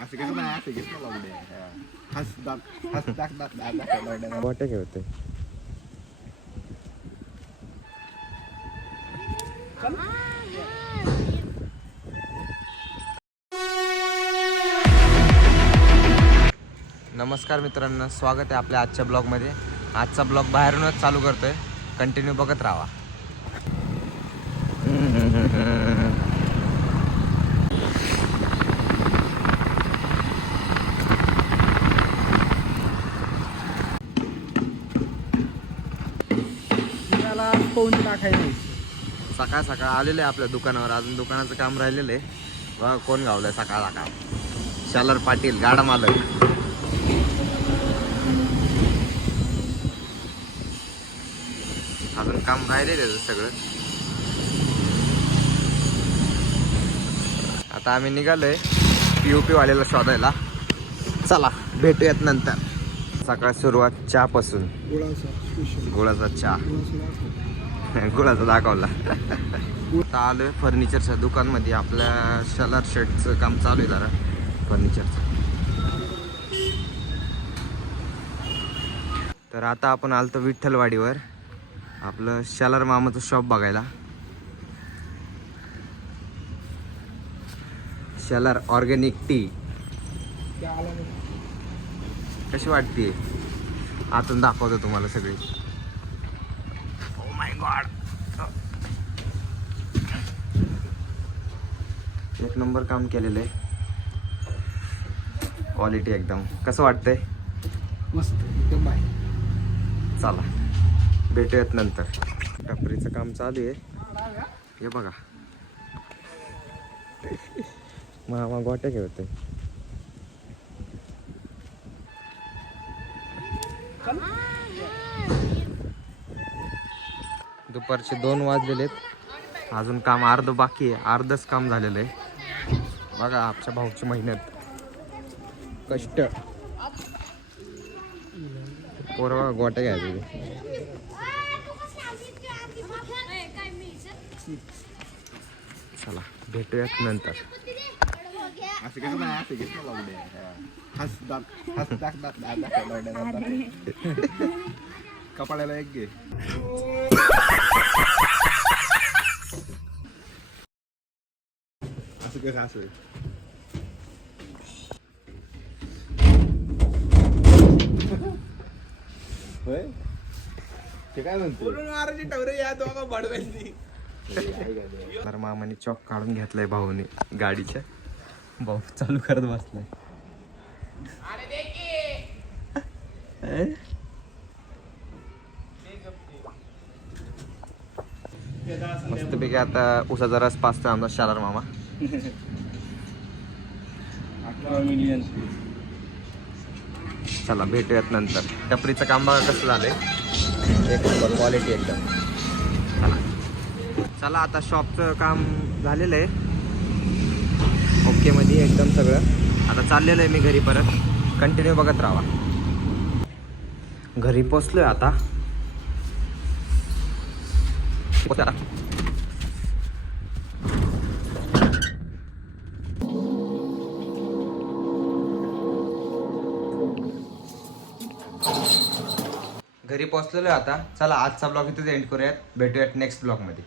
असं कसं नाही असं घेतलं लावले हस दाख वाटे खेळते. नमस्कार मित्रांनो, स्वागत आहे आपल्या आजच्या ब्लॉगमध्ये. आजचा ब्लॉग बाहेरूनच चालू करतोय, कंटिन्यू बघत राहा. सकाळ सकाळ आलेले आहे आपल्या दुकानावर. अजून दुकानाचं काम राहिलेलं आहे. बघा कोण गावलंय सकाळ सकाळ. शालर पाटील गाडा मालक. अजून काम राहिलेलं आहे सगळं. आता आम्ही निघालोय POP वाल्याला शोधायला. चला भेटूयात नंतर. सकाळ सुरुवात चहा पासून. गुळाचा चहा गुळाचा दाखवला. आता आलोय फर्निचरच्या दुकानमध्ये. आपल्या शलर शेडचं काम चालू आहे जरा फर्निचरचं. तर आता आपण आलतो विठ्ठलवाडीवर आपलं शलर मामाचं शॉप बघायला. शलर ऑर्गॅनिक टी कशी वाटते आतून दाखवतो तुम्हाला सगळी. ओ माय गॉड, एक नंबर काम केलेलं आहे. क्वालिटी एकदम. कसं वाटतंय? मस्त एकदम. बाय, चला भेटूयात नंतर. टपरीचं काम चालू आहे. हे बघा मामा गोट्या खेळतोय. दुपारचे 2 वाजलेले आहेत. अजून काम अर्ध बाकी आहे. अर्धच काम झालेलं आहे. बघा आमच्या भाऊची मेहनत, कष्ट. पोरं गोट्या घ्यायचे. चला भेटूयात नंतर. असं कसं नाही असं घेतलं लावले हस दाख कपाळाला एक घे. असं कसं असं होय. ते काय म्हणतो मारायची टवरे या दोघा बडवायची. तर मामाने चॉक काढून घेतलाय भाऊने गाडीच्या. भाऊ चालू करत बसलाय. मस्तपैकी आता उसाचा रस पाचतोय आमचा शालर मामा. चला भेटूयात नंतर. टपरीचं काम बघा कसं झालंय. एक नंबर क्वालिटी एकदम. चला आता शॉपचं काम झालेलं आहे ओके मध्ये एकदम सगळं. आता चाललेलं आहे मी घरी परत. कंटिन्यू बघत राहा. घरी पोचलोय आता. घरी पोचलेलो आहे आता. चला आजचा ब्लॉग इथेच एंड करूयात. भेटूयात नेक्स्ट ब्लॉगमध्ये.